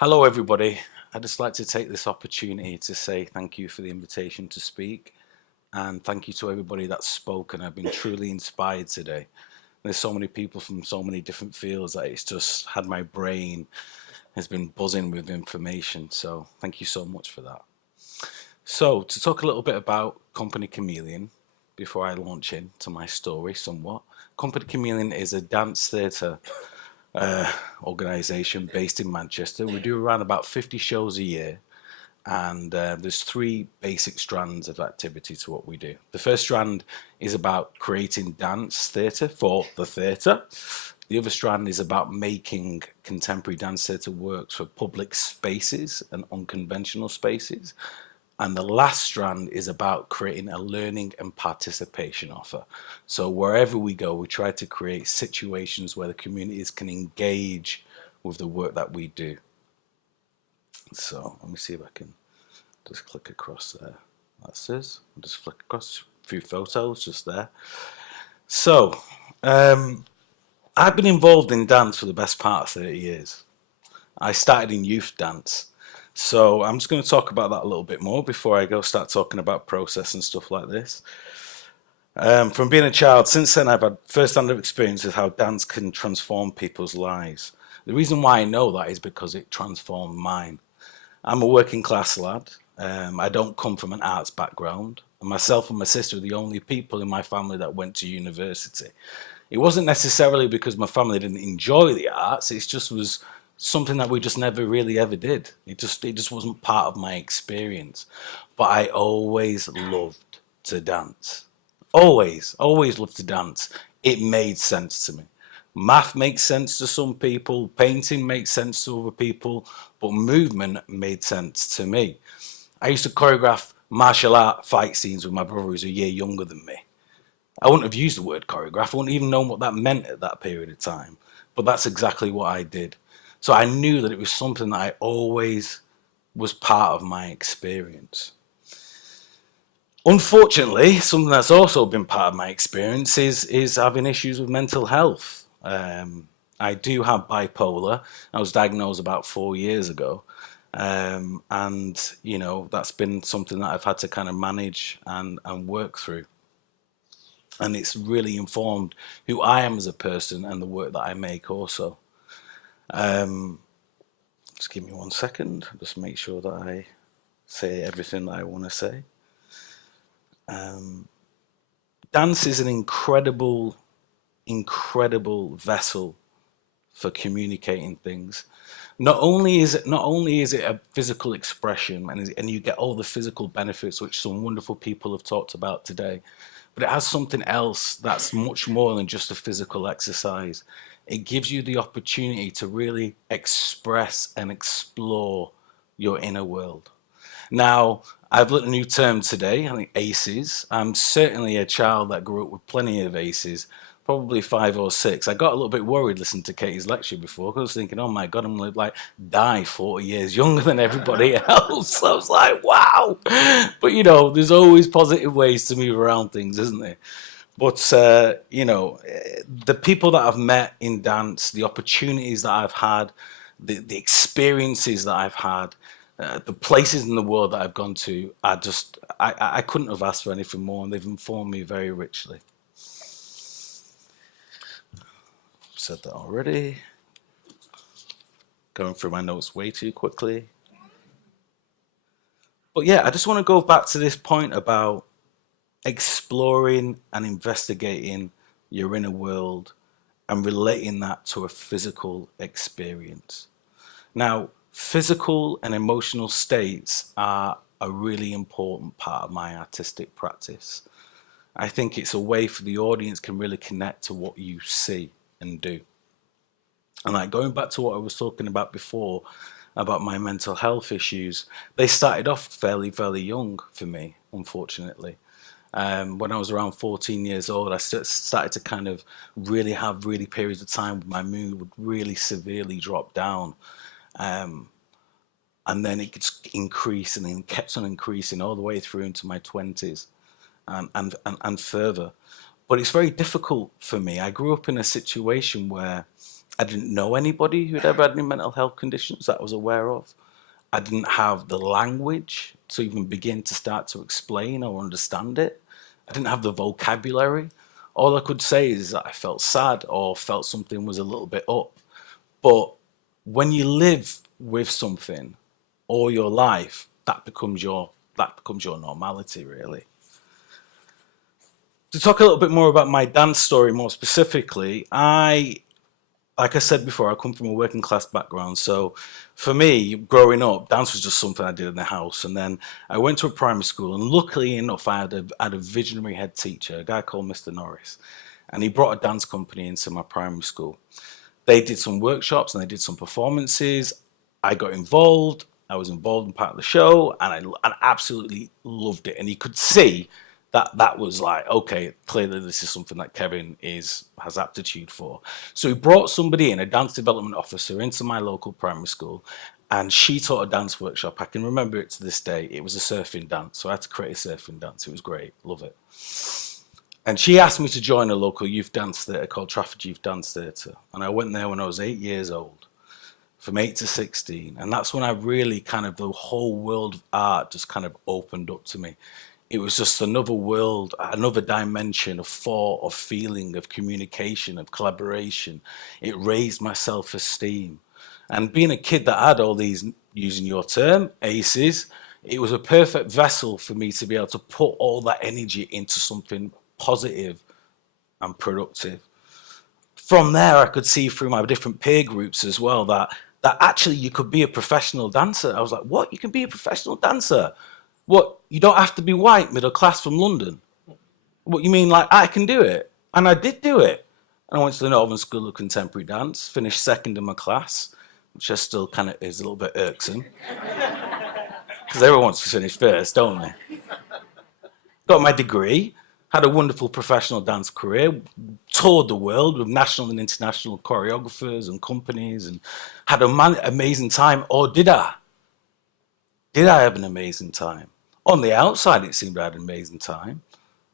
Hello, everybody. I'd just like to take this opportunity to say thank you for the invitation to speak, and thank you to everybody that's spoken. I've been truly inspired today. There's so many people from so many different fields that it's just had my brain has been buzzing with information. So thank you so much for that. So to talk a little bit about Company Chameleon before I launch into my story somewhat. Company Chameleon is a dance theatre organisation based in Manchester. We do around about 50 shows a year, and there's three basic strands of activity to what we do. The first strand is about creating dance theatre for the theatre. The other strand is about making contemporary dance theatre works for public spaces and unconventional spaces. And the last strand is about creating a learning and participation offer. So wherever we go, we try to create situations where the communities can engage with the work that we do. So let me see if I can just click across there. That's it. I'll just flick across a few photos just there. So I've been involved in dance for the best part of 30 years. I started in youth dance. So I'm just going to talk about that a little bit more before I go start talking about process and stuff like this. From being a child, since then I've had first-hand experience of how dance can transform people's lives. The reason why I know that is because it transformed mine. I'm a working class lad. I don't come from an arts background. And myself and my sister are the only people in my family that went to university. It wasn't necessarily because my family didn't enjoy the arts, it just was something that we just never really ever did. It just wasn't part of my experience. But I always loved to dance. Always loved to dance. It made sense to me. Math makes sense to some people, painting makes sense to other people, but movement made sense to me. I used to choreograph martial art fight scenes with my brother who's a year younger than me. I wouldn't have used the word choreograph, I wouldn't even know what that meant at that period of time, but that's exactly what I did. So I knew that it was something that I always was part of my experience. Unfortunately, something that's also been part of my experience is having issues with mental health. I do have bipolar. I was diagnosed about 4 years ago. And, you know, that's been something that I've had to kind of manage and work through. And it's really informed who I am as a person and the work that I make also. Just give me 1 second, just make sure that I say everything that I want to say. Dance is an incredible vessel for communicating things. Not only is it a physical expression, and you get all the physical benefits which some wonderful people have talked about today, but it has something else that's much more than just a physical exercise. It gives you the opportunity to really express and explore your inner world. Now, I've learned a new term today, I think ACEs. I'm certainly a child that grew up with plenty of ACEs, probably 5 or 6. I got a little bit worried listening to Katie's lecture before, because I was thinking, oh my God, I'm going to like die 40 years younger than everybody else. I was like, wow. But you know, there's always positive ways to move around things, isn't there? But, you know, the people that I've met in dance, the opportunities that I've had, the experiences that I've had, the places in the world that I've gone to, I couldn't have asked for anything more, and they've informed me very richly. Said that already. Going through my notes way too quickly. But yeah, I just want to go back to this point about exploring and investigating your inner world and relating that to a physical experience. Now, physical and emotional states are a really important part of my artistic practice. I think it's a way for the audience can really connect to what you see and do. And like going back to what I was talking about before about my mental health issues, they started off fairly young for me, unfortunately. When I was around 14 years old, I started to kind of really have periods of time where my mood would really severely drop down. And then it could increase and then kept on increasing all the way through into my 20s and further. But it's very difficult for me. I grew up in a situation where I didn't know anybody who'd ever had any mental health conditions that I was aware of. I didn't have the language to even begin to start to explain or understand it. I didn't have the vocabulary. All I could say is that I felt sad or felt something was a little bit up. But when you live with something all your life, that becomes your normality, really. To talk a little bit more about my dance story more specifically, like I said before, I come from a working class background. So for me, growing up, dance was just something I did in the house. And then I went to a primary school, and luckily enough, I had a visionary head teacher, a guy called Mr. Norris. And he brought a dance company into my primary school. They did some workshops and they did some performances. I got involved. I was involved in part of the show, and I absolutely loved it. And you could see that that was like, okay, clearly this is something that Kevin has aptitude for. So he brought somebody in, a dance development officer, into my local primary school, and she taught a dance workshop. I can remember it to this day. It was a surfing dance, so I had to create a surfing dance. It was great, love it. And she asked me to join a local youth dance theatre called Trafford Youth Dance Theatre. And I went there when I was 8 years old, from 8 to 16. And that's when I really kind of, the whole world of art just kind of opened up to me. It was just another world, another dimension of thought, of feeling, of communication, of collaboration. It raised my self-esteem. And being a kid that had all these, using your term, aces, it was a perfect vessel for me to be able to put all that energy into something positive and productive. From there, I could see through my different peer groups as well that actually you could be a professional dancer. I was like, what? You can be a professional dancer? What? You don't have to be white, middle class from London. What you mean? Like, I can do it, and I did do it. And I went to the Northern School of Contemporary Dance, finished second in my class, which I still kind of is a little bit irksome because everyone wants to finish first, don't they? Got my degree, had a wonderful professional dance career, toured the world with national and international choreographers and companies, and had an amazing time. Or did I? Did I have an amazing time? On the outside, it seemed I had an amazing time.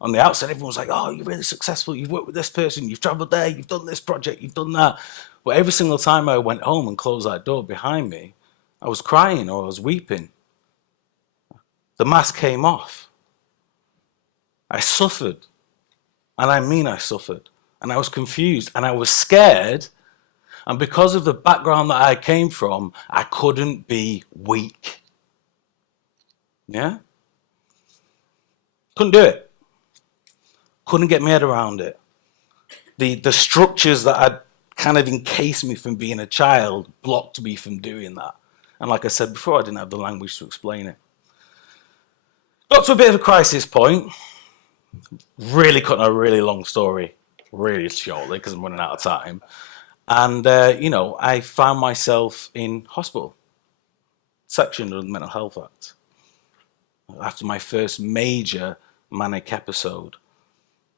On the outside, everyone was like, oh, you're really successful. You've worked with this person. You've traveled there. You've done this project. You've done that. But every single time I went home and closed that door behind me, I was crying or I was weeping. The mask came off. I suffered. And I mean I suffered. And I was confused and I was scared. And because of the background that I came from, I couldn't be weak. Yeah? Couldn't do it. Couldn't get my head around it. The structures that had kind of encased me from being a child blocked me from doing that. And like I said before, I didn't have the language to explain it. Got to a bit of a crisis point. Really cutting a really long story really shortly because I'm running out of time. And, I found myself in hospital, section of the Mental Health Act, after my first major manic episode,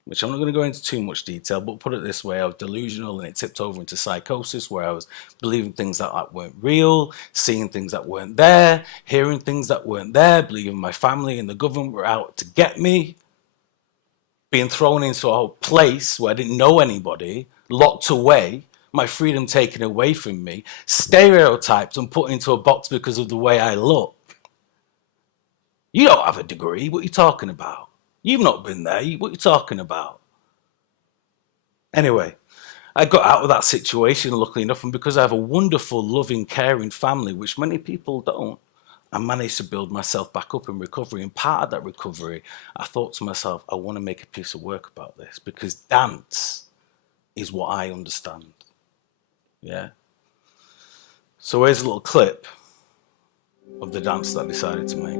which I'm not going to go into too much detail, but put it this way, I was delusional and it tipped over into psychosis where I was believing things that weren't real, seeing things that weren't there, hearing things that weren't there, believing my family and the government were out to get me, being thrown into a whole place where I didn't know anybody, locked away, my freedom taken away from me, stereotyped and put into a box because of the way I look. You don't have a degree. What are you talking about? You've not been there. What are you talking about? Anyway, I got out of that situation, luckily enough, and because I have a wonderful, loving, caring family, which many people don't, I managed to build myself back up in recovery. And part of that recovery, I thought to myself, I want to make a piece of work about this because dance is what I understand. Yeah. So here's a little clip of the dance that I decided to make.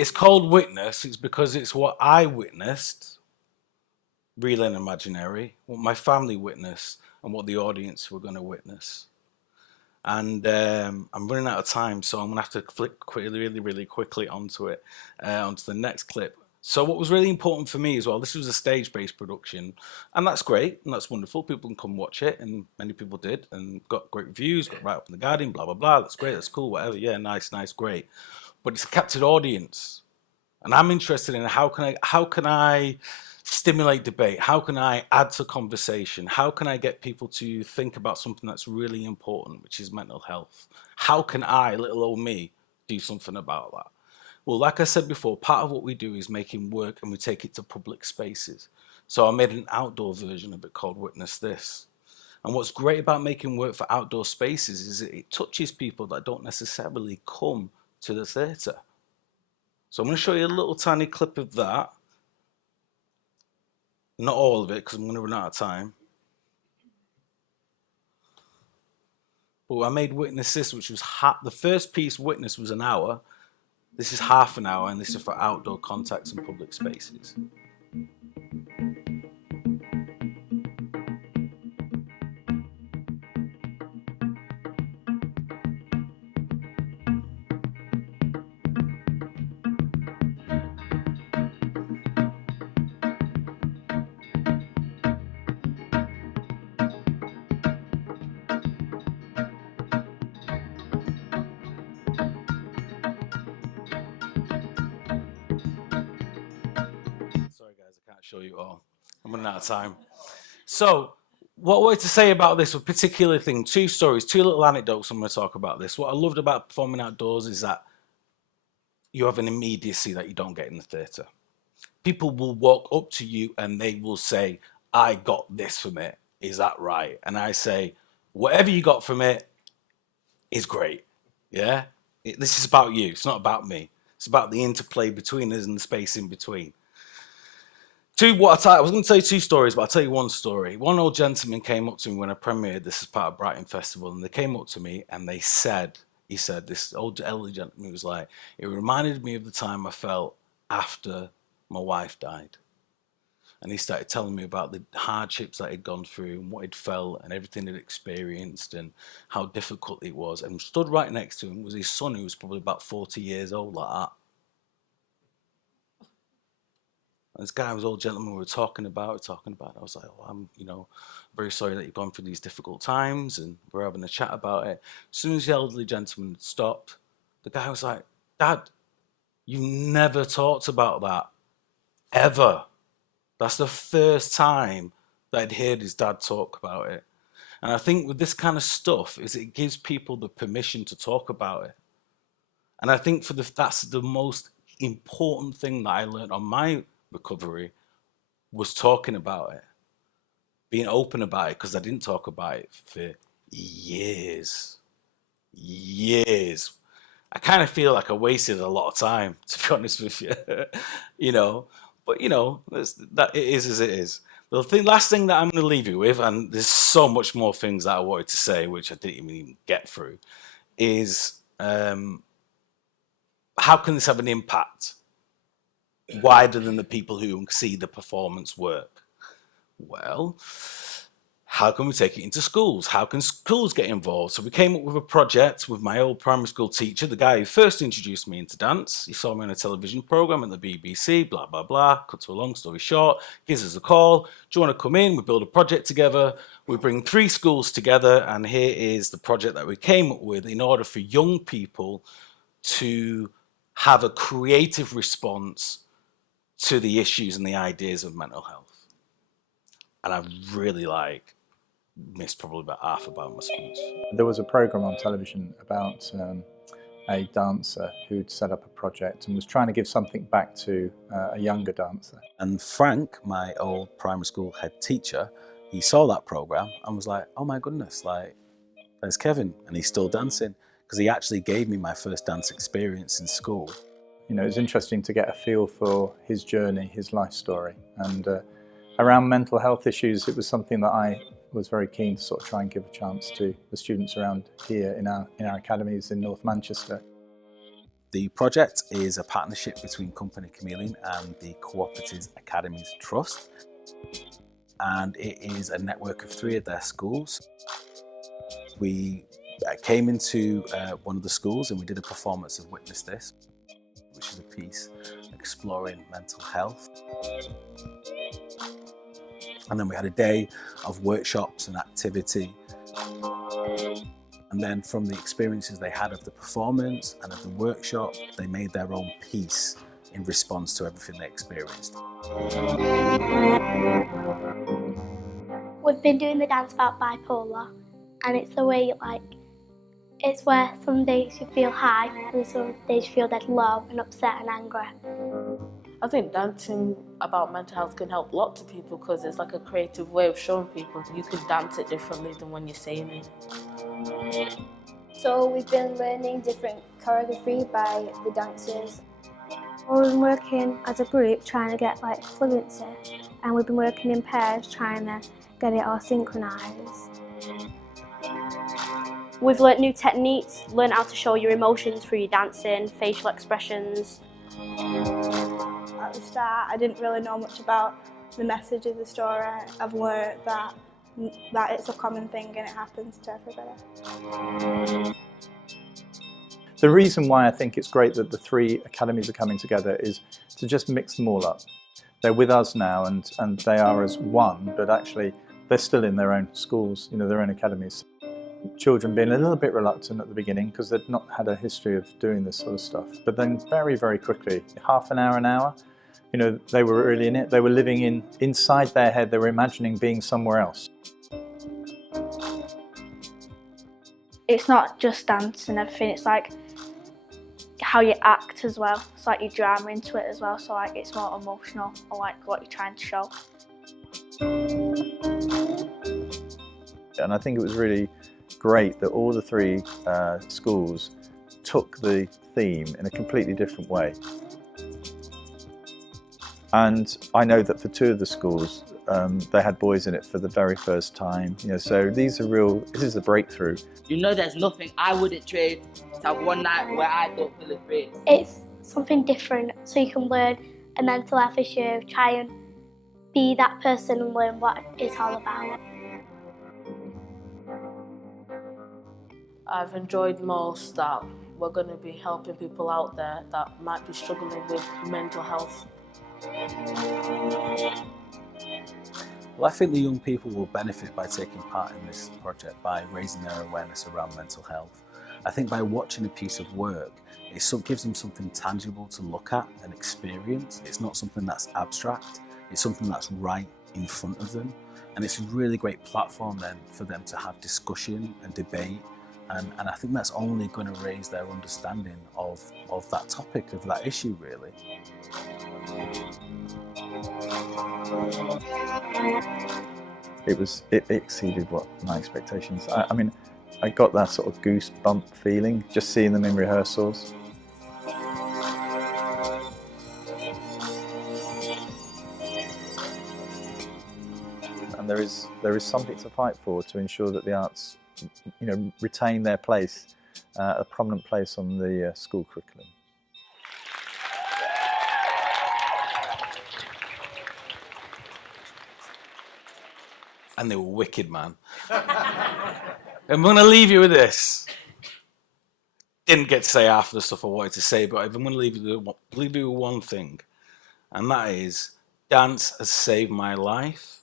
It's called Witness. It's because it's what I witnessed, real and imaginary, what my family witnessed, and what the audience were going to witness. And I'm running out of time, so I'm gonna have to flick really quickly onto it, onto the next clip. So what was really important for me as well, this was a stage-based production, and that's great, and that's wonderful. People can come watch it, and many people did, and got great reviews, got right up in the Guardian, blah, blah, blah. That's great, that's cool, whatever. Yeah, nice, great. But it's a captured audience. And I'm interested in how can I stimulate debate? How can I add to conversation? How can I get people to think about something that's really important, which is mental health? How can I, little old me, do something about that? Well, like I said before, part of what we do is making work and we take it to public spaces. So I made an outdoor version of it called Witness This. And what's great about making work for outdoor spaces is that it touches people that don't necessarily come to the theatre. So I'm going to show you a little tiny clip of that. Not all of it, because I'm going to run out of time. But I made Witness This, which was the first piece, Witness, was an hour. This is half an hour, and this is for outdoor contacts and public spaces. Sorry guys, I can't show you all. I'm running out of time. So what I wanted to say about this particular thing, two stories, two little anecdotes I'm going to talk about this. What I loved about performing outdoors is that you have an immediacy that you don't get in the theatre. People will walk up to you and they will say, I got this from it. Is that right? And I say, whatever you got from it is great. Yeah? This is about you. It's not about me. It's about the interplay between us and the space in between. I was going to tell you two stories, but I'll tell you one story. One old gentleman came up to me when I premiered this as part of Brighton Festival, and they came up to me and he said, this old elderly gentleman was like, it reminded me of the time I felt after my wife died. And he started telling me about the hardships that he'd gone through and what he'd felt and everything he'd experienced and how difficult it was. And stood right next to him was his son, who was probably about 40 years old, like that. And this guy was old gentleman we were talking about. I was like, oh, I'm, very sorry that you've gone through these difficult times, and we're having a chat about it. As soon as the elderly gentleman had stopped, the guy was like, Dad, you never talked about that, ever. That's the first time that I'd heard his dad talk about it. And I think with this kind of stuff, is it gives people the permission to talk about it. And I think that's the most important thing that I learned on my recovery, was talking about it, being open about it, because I didn't talk about it for years. I kind of feel like I wasted a lot of time, to be honest with you. But that it is as it is. The last thing that I'm going to leave you with, and there's so much more things that I wanted to say which I didn't even get through, is how can this have an impact wider than the people who see the performance work? Well, how can we take it into schools? How can schools get involved? So we came up with a project with my old primary school teacher, the guy who first introduced me into dance. He saw me on a television program at the BBC, blah, blah, blah. Cut to a long story short, gives us a call. Do you want to come in? We build a project together. We bring 3 schools together, and here is the project that we came up with in order for young people to have a creative response to the issues and the ideas of mental health. And I really missed probably about half about my speech. There was a program on television about a dancer who'd set up a project and was trying to give something back to a younger dancer. And Frank, my old primary school head teacher, he saw that program and was like, oh my goodness, there's Kevin, and he's still dancing, because he actually gave me my first dance experience in school. It was interesting to get a feel for his journey, his life story. And around mental health issues, it was something that I was very keen to sort of try and give a chance to the students around here in our academies in North Manchester. The project is a partnership between Company Chameleon and the Cooperative Academies Trust, and it is a network of 3 of their schools. We came into one of the schools and we did a performance of Witness This, which is a piece exploring mental health. And then we had a day of workshops and activity. And then from the experiences they had of the performance and of the workshop, they made their own piece in response to everything they experienced. We've been doing the dance about bipolar, and it's the way it's where some days you feel high and some days you feel dead low and upset and angry. I think dancing about mental health can help lots of people because it's like a creative way of showing people you can dance it differently than when you're saying it. So we've been learning different choreography by the dancers. We've been working as a group trying to get fluency, and we've been working in pairs trying to get it all synchronised. We've learnt new techniques, learned how to show your emotions through your dancing, facial expressions. At the start, I didn't really know much about the message of the story. I've learnt that it's a common thing and it happens to everybody. The reason why I think it's great that the 3 academies are coming together is to just mix them all up. They're with us now and they are as one, but actually they're still in their own schools, their own academies. Children being a little bit reluctant at the beginning because they'd not had a history of doing this sort of stuff. But then very, very quickly, half an hour, they were really in it. They were living inside their head. They were imagining being somewhere else. It's not just dance and everything, it's how you act as well. It's your drama into it as well, so it's more emotional or what you're trying to show. And I think it was really great that all the 3 schools took the theme in a completely different way. And I know that for 2 of the schools, they had boys in it for the very first time. So this is a breakthrough. There's nothing I wouldn't trade to have one night where I don't feel afraid. It's something different, so you can learn a mental health issue, try and be that person and learn what it's all about. I've enjoyed most that we're going to be helping people out there that might be struggling with mental health. Well, I think the young people will benefit by taking part in this project by raising their awareness around mental health. I think by watching a piece of work, it gives them something tangible to look at and experience. It's not something that's abstract, it's something that's right in front of them. And it's a really great platform then for them to have discussion and debate. And I think that's only going to raise their understanding of that topic, of that issue, really. It exceeded my expectations. I got that sort of goosebump feeling just seeing them in rehearsals. And there is something to fight for to ensure that the arts retain their place, a prominent place on the school curriculum. And they were wicked, man. I'm going to leave you with this. Didn't get to say half of the stuff I wanted to say, but I'm going to leave you with one thing, and that is dance has saved my life,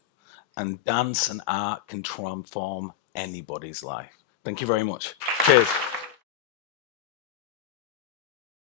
and dance and art can transform anybody's life. Thank you very much. Cheers.